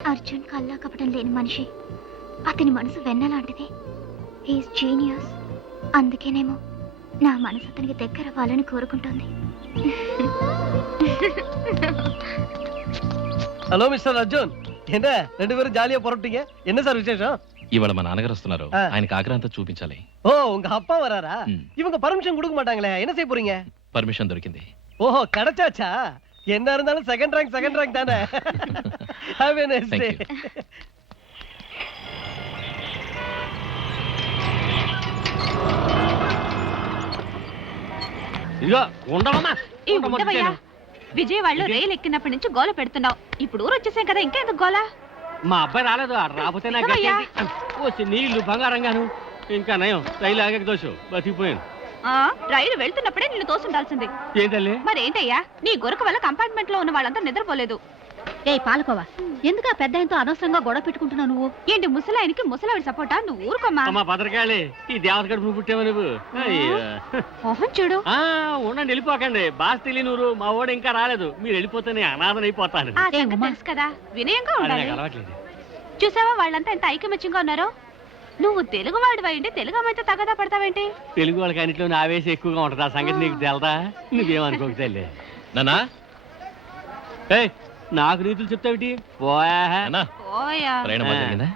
అర్జున్ కల్లా కపటం లేని మనిషి. అతని మనసు వెన్నలాంటిది. He's genius. అందుకేనేమో నా మనసు అతనికి దగ్గర అవ్వాలని కోరుకుంటోంది. హలో మిస్టర్ అర్జున్, என்ன 2 பேரும் ஜாலியா புறப்பட்டீங்க? என்ன சார் விசேஷம்? ఇవాళ మా నాన్నగారు వస్తున్నారు. ఆయనకి ఆగ్రహంతా చూపించాలి. ఓ உங்க அப்பா வராரா? இவங்க பர்மிஷன் கொடுக்க மாட்டாங்களே, என்ன செய்ய போறீங்க? పర్మిషన్ దొరికింది. ஓஹோ, கிடைச்சாச்சா? என்ன இருந்தாலும் செகண்ட் ரேங்க் தானே. Have a nice day. ఇదిగో ఉండవమ్మా. ఈ ఉండవయ్యా, విజయవాడలో రైలు ఎక్కినప్పటి నుంచి గోల పెడుతున్నావు. ఇప్పుడు ఊరు వచ్చేసాం కదా, ఇంకా ఎందుకు గోల? మా అబ్బాయి రాలేదు, రాకపోతే నాకు వచ్చి నీళ్లు బంగారంగాను. ఇంకా నయం, రైలు ఆగక దోషం బతికిపోయాను. రైలు వెళ్తున్నప్పుడే నిన్ను తోసుండాల్సింది. ఏం తల్లి? మరేంటయ్యా, నీ గొరక వల్ల కంపార్ట్మెంట్ లో ఉన్న వాళ్ళంతా నిద్రపోలేదు. ఏ పాలకోవా, ఎందుకు ఆ పెద్ద ఆయనతో అనవసరంగా గొడవ పెట్టుకుంటున్నావు నువ్వు? ఏంటి ముసలాయనికి ముసలావిడి సపోర్టా? నువ్వు ఊరుకోమ్మా. అమ్మా భద్రకాళి, ఈ దేవతగడు నువ్వు పుట్టావు నువ్వు. మోహన్ చూడు. ఉండండి, వెళ్ళిపోకండి. బాస్ తెలియనూరు, మా ఓడు ఇంకా రాలేదు. మీరు వెళ్ళిపోతేనే అనాథనైపోతాను. ఆ సంగతి తెలుసు కదా, వినయంగా ఉండాలి. అలవాట్లేదు. చూసావా వాళ్ళంతా ఎంత ఐకమత్యంగా ఉన్నారో? నువ్వు తెలుగు వాడు అయింటే తెలుగు అమ్మాయితో తగదా పడతావేంటి? తెలుగు వాళ్ళకి అన్నింటిలో ఆవేశం ఎక్కువగా ఉంటుంది. ఆ సంగతి నీకు తెలదా? నువ్వేమనుకోక తల్లి. నానా నాకు నీతులు చెప్తావిటి? ఓయా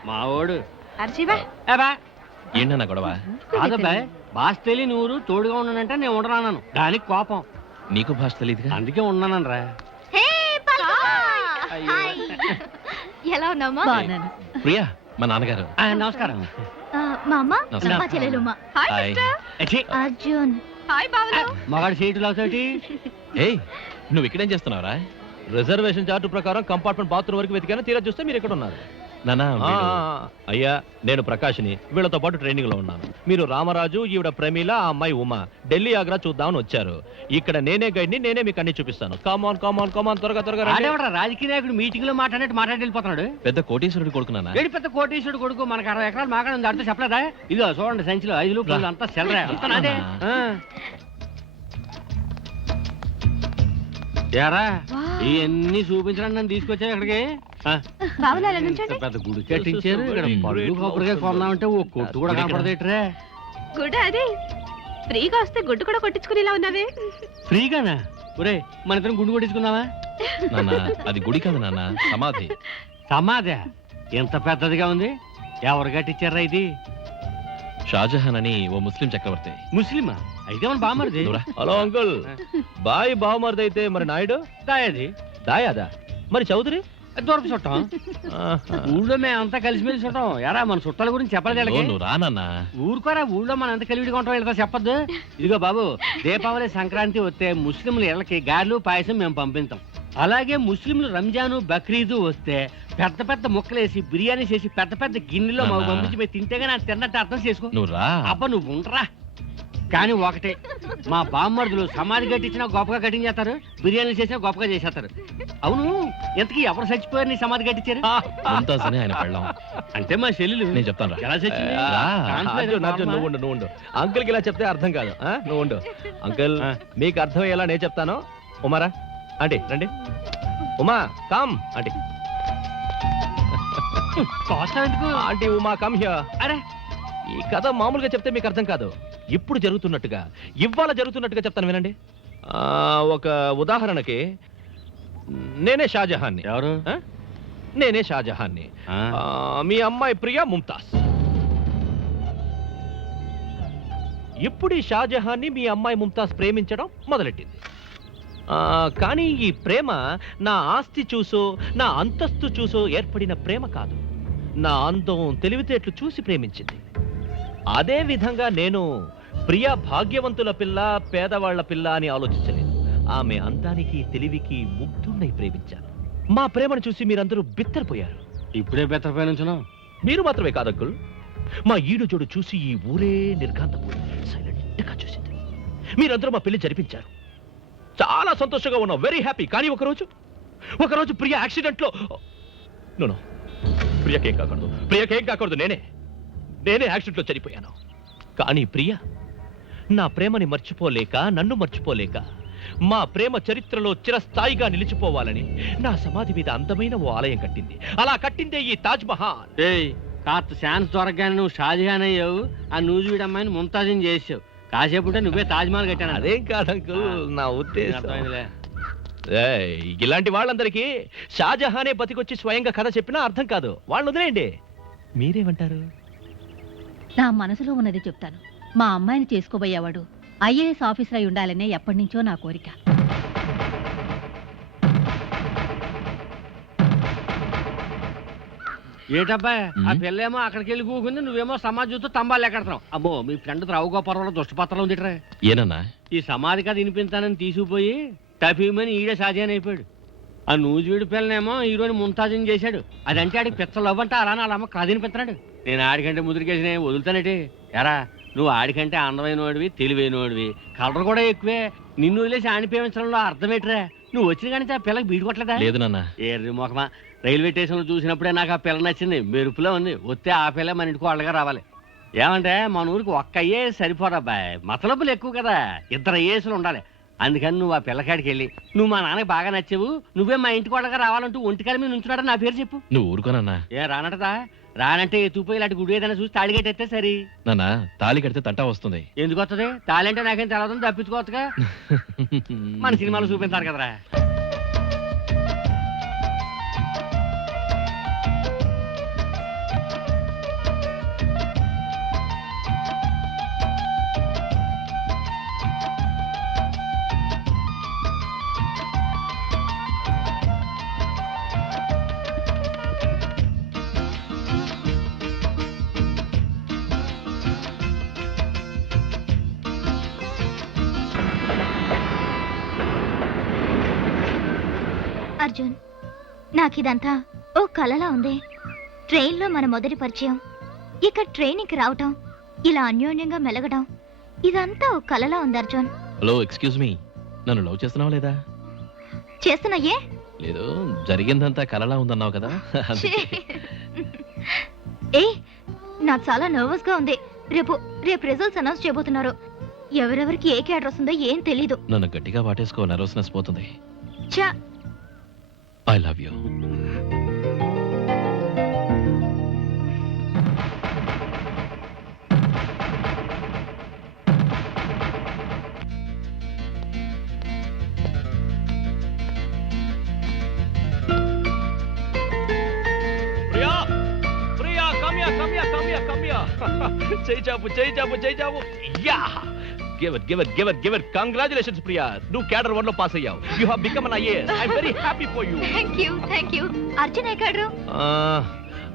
మా ఓడు అర్జీవా ఏంటన్నా గొడవ? కాదబ్బాయ్, బాస్ తెలియని ఊరు తోడుగా ఉన్నానంటే నేను ఉండరాను. దానికి కోపం. నీకు భాష తెలియదుగా? అందుకే ఉన్నానరా. ఎలా ఉన్నామా? ప్రియా, మా నాన్నగారు. నమస్కారం. మా అమ్మ, నమస్కారం. మా చెల్లెలుమ్మ. హాయ్. అర్జున్. హాయ్ బావలు. మగాడు సీటు లావుతావిటి? ఏయ్, నువ్వు ఇక్కడేం చేస్తున్నావురా? రిజర్వేషన్ చార్టు ప్రకారం కంపార్ట్మెంట్ బాత్రూమ్ వరకు వెతికాను, తీరా చూస్తే మీరు ఇక్కడ ఉన్నారు. నానా అయ్యా, నేను ప్రకాష్ని, వీళ్ళతో పాటు ట్రైనింగ్ లో ఉన్నాను. మీరు రామరాజు, ఈవిడ ప్రమీల, ఆ అమ్మాయి ఉమా ఢిల్లీ ఆగ్రా చూద్దామని వచ్చారు. ఇక్కడ నేనే గైడ్ని, నేనే మీకు అన్ని చూపిస్తాను. కామాన్ కామాన్ కామాన్, త్వరగా త్వరగా. రాజకీయ నాయకుడు మీటింగ్ లో మాట్లాడి వెళ్ళిపోతున్నాడు. పెద్ద కోటీశ్వరుడు కొడుకున్నానా? ఏడు పెద్ద కోటీశ్వరుడు కొడుకు. మనకు 60 ఎకరాలు మాకాడ ఉంది, అంతా చెప్పలేదా? ఇదిగో చూడండి, సంచిలో 5 రూపాయలు అంతా సెలరా. యారా, ఇవన్నీ చూపించడానికి నన్ను తీసుకొచ్చా ఇక్కడికి. పెద్ద గుడి కట్టించారు. ఇక్కడ పళ్ళు కొబ్బరిగా కొందామంటే ఓ కొట్టు కూడా కనపడదేట్రా. గుడ్, అది ఫ్రీగా వస్తే గుడ్డు కూడా కొట్టించుకునేలా ఉన్నావే. ఫ్రీగానా? ఒరే, మన ఇద్దరం గుండు కొట్టించుకుందామా? నాన్న, అది గుడి కాదు నాన్న, సమాధి. సమాధి ఎంత పెద్దదిగా ఉంది? ఎవరు కట్టించారా ఇది? షాజహాన్ అని ఓ ముస్లిం చక్రవర్తి. ముస్లిమా? అయితే మన బామ్మరిది. హలో అంకుల్, బాయ్ బావమరిది అయితే మరి నాయుడు దాయది. దాయాదా? మరి చౌదరి దూరపు చుట్టం. ఊళ్ళో మేము అంతా కలిసిమెలిసి చుట్టం. ఎరా, మన చుట్టాల గురించి చెప్పలేదు. నువ్వు రానన్నా. ఊరుకోరా, ఊళ్ళో మనం ఎంత కలివిడిగా ఉంటాం వెళ్తా చెప్పద్దు. ఇదిగో బాబు, దీపావళి సంక్రాంతి వస్తే ముస్లింలు ఇళ్ళకి గారెలు పాయసం మేము పంపిస్తాం. అలాగే ముస్లింలు రంజాను బక్రీదు వస్తే పెద్ద పెద్ద ముక్కలేసి బిర్యానీ చేసి పెద్ద పెద్ద గిన్నెలో మాకు పంపించి మేము తింటేగా నాకు తిన్నట్టు అర్థం చేసుకో. నువ్వు రా. అబ్బా, నువ్వు ఉండరా. కానీ ఒకటే, మా బామ్మర్దులు సమాధి కట్టించినా గొప్పగా కట్టించేస్తారు, బిర్యానీ చేసినా గొప్పగా చేసేస్తారు. అవును, ఎంతకీ ఎవరు చచ్చిపోయారు నీ సమాధి కట్టించారు? ఆయన పెళ్ళాం. అంటే మా చెల్లెలు. నేను చెప్తాను. ఎలా చచ్చింది? నువ్వు ఉండు. అంకుల్ కి ఇలా చెప్తే అర్థం కాదు. నువ్వు ఉండు అంకుల్, మీకు అర్థమయ్యేలా నేను చెప్తాను. ఉమారా ఆంటీ రండి. Uma come. Aunty aunty Uma come here. అరే, ఈ కథ మామూలుగా చెప్తే మీకు అర్థం కాదు. ఇప్పుడు జరుగుతున్నట్టుగా, ఇవాళ జరుగుతున్నట్టుగా చెప్తాను వినండి. ఒక ఉదాహరణకి, నేనే షాజహాన్ని. ఎవరు? నేనే షాజహాన్ని. మీ అమ్మాయి ప్రియా ముంతాజ్. ఇప్పుడు ఈ షాజహాన్ని మీ అమ్మాయి ముంతాజ్ ప్రేమించడం మొదలెట్టింది. కానీ ఈ ప్రేమ నా ఆస్తి చూసో, నా అంతస్తు చూసో ఏర్పడిన ప్రేమ కాదు. నా అందం, తెలివితేటలు చూసి ప్రేమించింది. అదే విధంగా నేను ప్రియా భాగ్యవంతుల పిల్ల, పేదవాళ్ల పిల్ల అని ఆలోచించలేదు. ఆమె అందానికి, తెలివికి ముగ్ధున్నై ప్రేమించాను. మా ప్రేమను చూసి మీరందరూ బిత్తరపోయారు. ఇప్పుడే బెత్తరపోయిన మీరు మాత్రమే కాదక్కుల్, మా ఈడు జోడు చూసి ఈ ఊరే నిర్ఘాంతపోయింది. సైలెంట్ గా చూసింది. మీరందరూ మా పెళ్లి జరిపించారు. చాలా సంతోషంగా ఉన్నాం, వెరీ హ్యాపీ. కానీ ఒకరోజు ప్రియా యాక్సిడెంట్ లో, నో, ప్రియకేం కాకూడదు. నేనే యాక్సిడెంట్ లో చనిపోయాను. కానీ ప్రియా నా ప్రేమని మర్చిపోలేక, నన్ను మర్చిపోలేక మా ప్రేమ చరిత్రలో చిరస్థాయిగా నిలిచిపోవాలని నా సమాధి మీద అందమైన ఓ ఆలయం కట్టింది. అలా కట్టిందే ఈ తాజ్ మహల్. ఏయ్ కాస్త ఛాన్స్ దొరకగానే నువ్వు షాజహాన్ అయ్యావు, ఆ నూజివీడు అమ్మాయిని ముంతాజుని చేసావు. కాసేపుంటే నువ్వే తాజ్మహల్ కట్టాను. అదేం కాదు అంకుల్, నా ఉద్దేశం. అర్థమైందిలే. ఏయ్, ఇలాంటి వాళ్ళందరికీ షాజహానే బతికొచ్చి స్వయంగా కథ చెప్పినా అర్థం కాదు. వాళ్ళని వదిలేయండి. మీరేమంటారు? నా మనసులో ఉన్నది చెప్తాను. మా అమ్మాయిని చేసుకోబోయేవాడు ఐఏఎస్ ఆఫీసర్ అయి ఉండాలనే ఎప్పటి నుంచో నా కోరిక. ఏటబ్బా ఆ పిల్లేమో అక్కడికి వెళ్ళి కూకుంది, నువ్వేమో సమాజంతో తంబాలు ఎక్కడతావు. అమ్మో మీ ఫ్రెండ్ రావుగోపురంలో దుష్టపత్రం ఉందిట్రా. ఏనన్నా ఈ సమాధి కథ వినిపించానని తీసుకుపోయి టఫీమని ఈడే షాజహాన్ అయిపోయాడు. ఆ నూజివీడు పిల్లనేమో హీరోని ముంతాజుని చేశాడు. అదంటే ఆడికి పిచ్చలు అవ్వంటే అలా వాళ్ళ అమ్మ కథ వినిపిస్తున్నాడు. నేను ఆడికంటే ముదిరికేసిన వదులుతానేటి. ఎరా నువ్వు ఆడికంటే అందమైన వాడివి, తెలివైన వాడివి, కలర్ కూడా ఎక్కువే. నిన్ను వదిలేసి ఆడిపేమించడంలో అర్థమేట్రా? నువ్వు వచ్చిన కానీ ఆ పిల్లకి బీటు కొట్టలేదా? లేదు నాన్న. ఏర్రి మొఖమా, రైల్వే స్టేషన్లో చూసినప్పుడే నాకు ఆ పిల్ల నచ్చింది. మెరుపులో ఉంది. వస్తే ఆ పిల్ల మన ఇంటికి వాళ్ళగా రావాలి. ఏమంటే మన ఊరికి ఒక్క అయ్యే సరిపోరబ్బాయ్, మతలబులు ఎక్కువ కదా, 2 అయ్యేసులు ఉండాలి. అందుకని నువ్వు ఆ పిల్లకాడికి వెళ్ళి నువ్వు మా నాన్నకి బాగా నచ్చావు, నువ్వే మా ఇంటికి వాళ్ళగా రావాలంటూ ఒంటికాల మీద నుంచున్నాడని నా పేరు చెప్పు. నువ్వు ఊరుకోనన్నా. ఏ రానటదా? రానంటే ఎత్తుపోయి ఇలాంటి గుడి ఏదైనా చూసి తాళిగట్టేస్తే సరి. నాన్న తాళి కడితే తంటా వస్తుంది. ఎందుకు వస్తుంది? తాళంటే నాకేం తెలవదని తప్పించుకోవచ్చుగా. మన సినిమాలు చూపించారు కదరా. అర్జున్, నాకిదంతా ఓ కలలా ఉంది. ట్రైన్లో మన మొదటి పరిచయం, ఇక ట్రైన్కి రావటం, ఇలా అన్యోన్యంగా మెలగడం, ఇదంతా ఓ కలలా ఉంది అర్జున్. హలో ఎక్స్క్యూజ్ మీ, నన్ను లవ్ చేస్తున్నావా లేదా? చేస్తున్నాయే? లేదు, జరిగిందంతా కలలా ఉందన్నావు కదా. ఏ నాకు చాలా నర్వస్ గా ఉంది. రేపు రిజల్ట్స్ అనౌన్స్ చేయబోతున్నారు. ఎవరెవరికి ఏ క్యాడర్ వస్తుందో ఏం తెలీదు. నన్ను గట్టిగా వాటేసుకో, నర్వస్నెస్ పోతుంది. చా, I love you. Priya, Priya, come here, come here, come here, come here. చేయి చాపు, చేయి చాపు, చేయి చాపు. Yeah! Give it, give it, give it, give it. Congratulations, Priya. నువ్వు క్యాడర్ 1 లో పాస్ అయ్యావు. You have become an IAS. I'm very happy for you. Thank you. Arjun A cadre?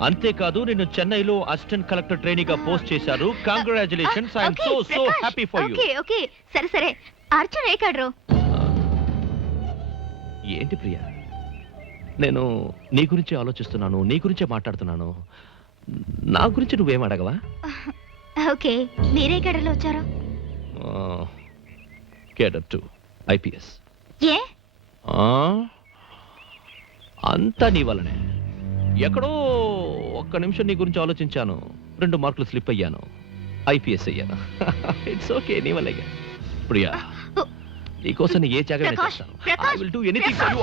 అంతేకాదు, నిన్ను చెన్నైలో assistant collector training గా పోస్ట్ చేశారు. Congratulations. I'm so happy for you. Okay సరే అర్జున్ ఏ cadre? ఏంటి ప్రియా, నేను నీ గురించి ఆలోచిస్తున్నాను, నీ గురించే మాట్లాడుతున్నాను. నా గురించి నువ్వేం అడగవా? ఓకే, మీరే క్యాడర్లో వచ్చారు? Cadre 2 IPS. ఏ? అంతా నీ వల్లనే. ఎక్కడో ఒక్క నిమిషం నీ గురించి ఆలోచించాను, 2 మార్కులు స్లిప్ అయ్యాను, IPS అయ్యాను. ఇట్స్ ఓకే, నీ వల్లేగా. ప్రియా, నీకోసం ఏ జాగ్రత్త చేస్తాను. I will do anything for you.